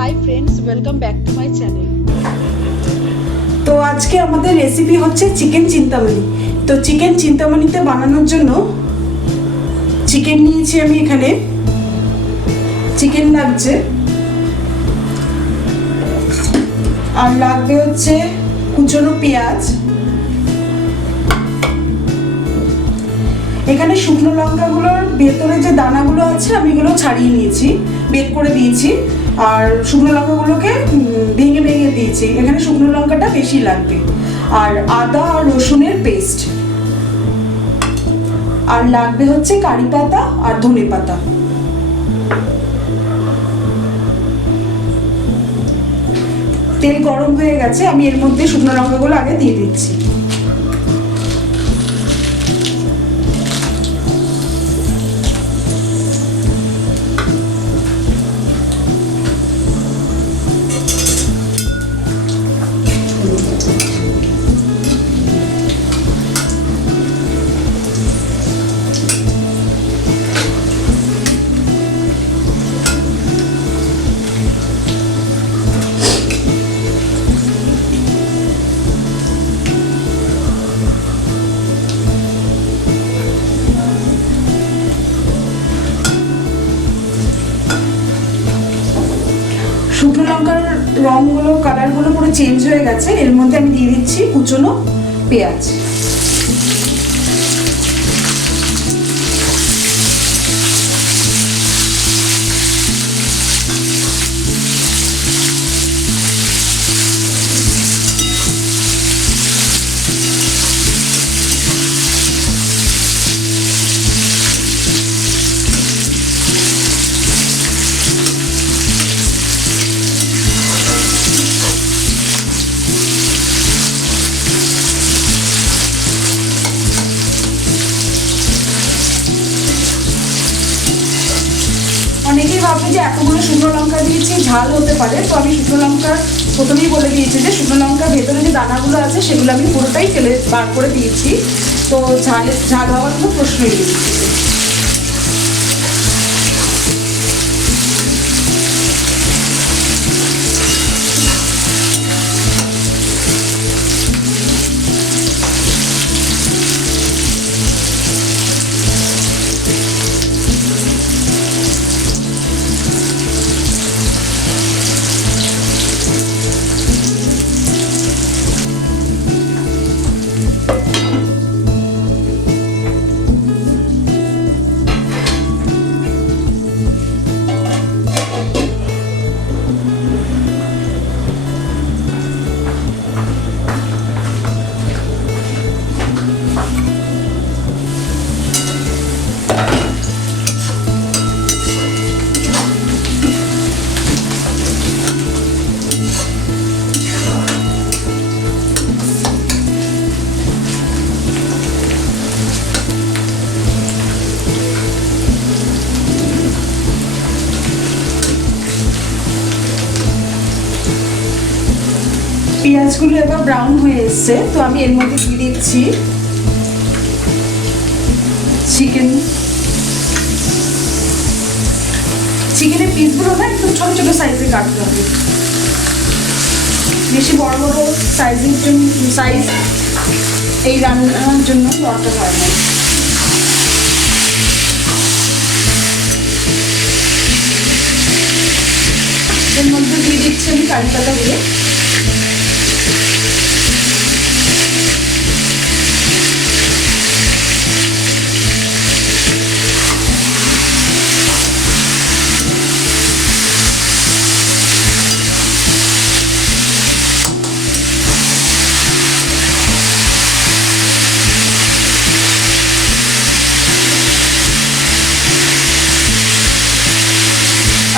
Hi friends, welcome back to my channel. তো আজকে আমাদের রেসিপি হচ্ছে চিকেন চিন্তামণি। তো চিকেন চিন্তামণিতে বানানোর জন্য চিকেন নিয়েছি আমি। এখানে চিকেন লাগছে, আর লাগবে হচ্ছে কুচনো পেঁয়াজ। এখানে শুকনো লঙ্কাগুলোর ভেতরে যে দানাগুলো আছে আমি এগুলো ছাড়িয়ে নিয়েছি, বের করে দিয়েছি। আর শুকনো লঙ্কাগুলোকে ভেঙে ভেঙে দিয়েছি। এখানে শুকনো লঙ্কাটা বেশি লাগবে। আর আদা আর রসুনের পেস্ট, আর লাগবে হচ্ছে কারি পাতা আর ধনে পাতা। তেল গরম হয়ে গেছে, আমি এর মধ্যে শুকনো লঙ্কাগুলো আগে দিয়ে দিচ্ছি। শুকনো লঙ্কার রঙগুলো, কালারগুলো পুরো চেঞ্জ হয়ে গেছে। এর মধ্যে আমি দিয়ে দিচ্ছি কুচনো পেঁয়াজ। অনেকেই ভাববে যে এতগুলো শুকনো লঙ্কা দিয়েছি, ঝাল হতে পারে। তো আমি শুকনো লঙ্কা প্রথমেই বলে দিয়েছি যে শুকনো লঙ্কার ভেতরে যে দানাগুলো আছে সেগুলো আমি পুরোটাই ফেলে বার করে দিয়েছি। তো ঝাল হওয়ার কোনো প্রশ্নই নেই। পেঁয়াজগুলো এবার ব্রাউন হয়ে এসছে। তো আমি এর মধ্যে দিয়ে দিচ্ছি চিকেনের পিসগুলো না একটু ছোট ছোট সাইজে কাটতে হবে। বেশি বড় বড় সাইজ এই রান্নার জন্য দরকার হয় না। এর মধ্যে দিয়ে দিচ্ছি আমি কারি পাতাগুলো।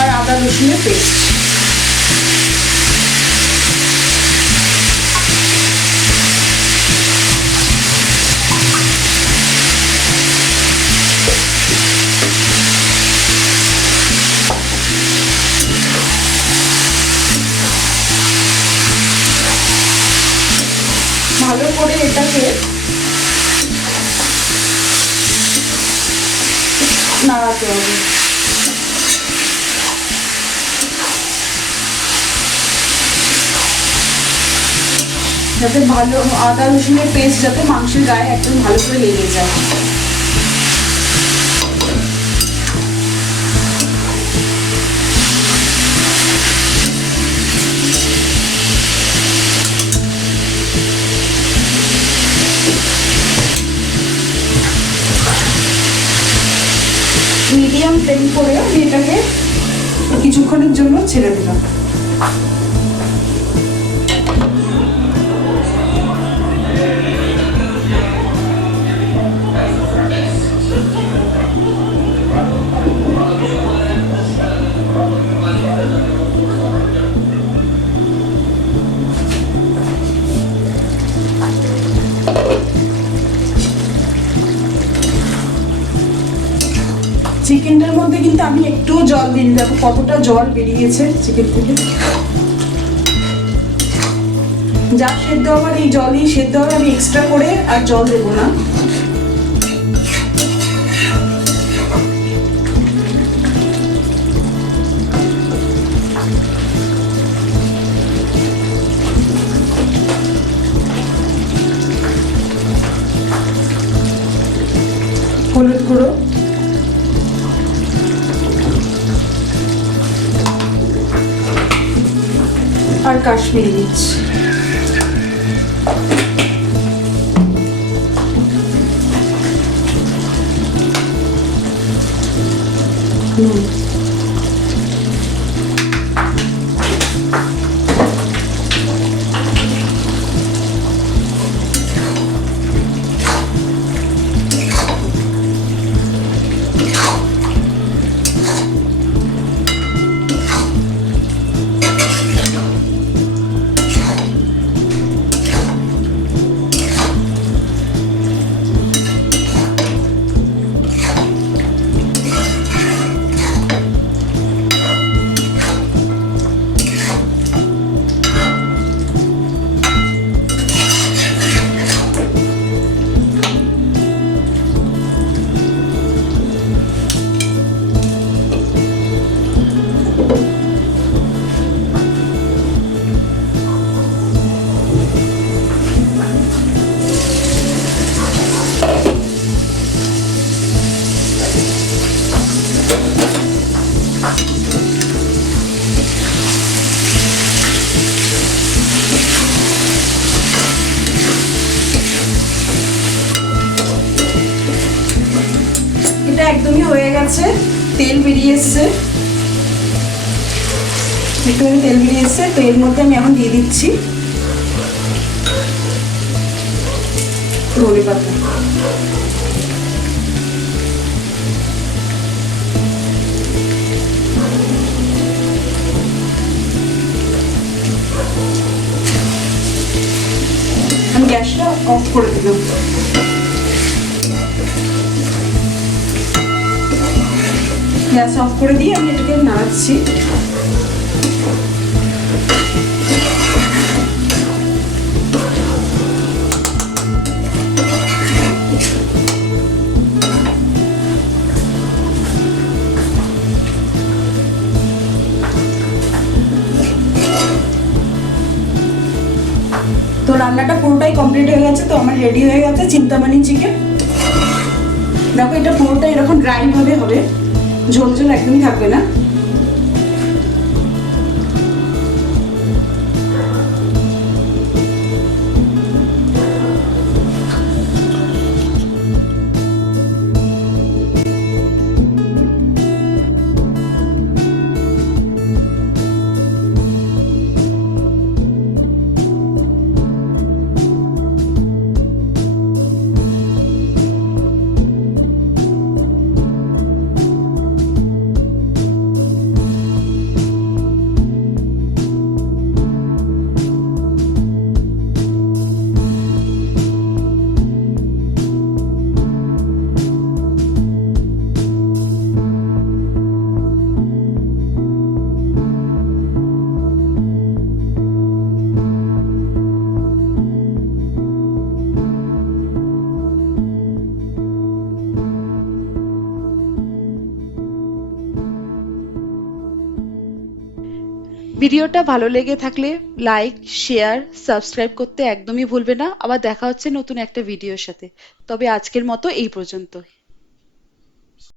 আর আদা রসুনের পেস্ট। ভালো করে এটাকে নাড়াতে হবে। যাতে ভালো আদা রসুনের পেস্ট যাতে মাংসের গায়ে একদম ভালো করে লেগে যায়। মিডিয়াম ফ্লেম করে আমি এটাকে কিছুক্ষণের জন্য ছেড়ে দিলাম। চিকেনটার মধ্যে কিন্তু আমি একটু জল দিই, দেখো কতটা জল বেরিয়েছে চিকেন থেকে। যা সেদ্ধ হবার এই জলই সেদ্ধ হবে, আমি এক্সট্রা করে আর জল দেবো না। হলুদ গুঁড়ো, আর কাশ্মীরি মির্চ, নুন। এটা একদমই হয়ে গেছে, তেল বেরিয়ে এসছে, একটুখানি তেল বেরিয়ে এসছে। তো এর মধ্যে আমি এখন দিয়ে দিচ্ছি ধনে পাতা। আমি গ্যাসটা অফ করে দিলাম। গ্যাস অফ করে দিয়ে আমি এটাকে নাড়াচ্ছি। তো রান্নাটা পুরোটাই কমপ্লিট হয়ে গেছে, তো আমার রেডি হয়ে গেছে চিন্তামানি চিকেন। দেখো এটা পুরোটা এরকম ড্রাই ভাবে হবে, ঝোল ঝোল একদমই থাকবে না। ভিডিওটা ভালো লেগে থাকলে লাইক, শেয়ার, সাবস্ক্রাইব করতে একদমই ভুলবে না। আবার দেখা হচ্ছে নতুন একটা ভিডিওর সাথে। তবে আজকের মতো এই পর্যন্ত।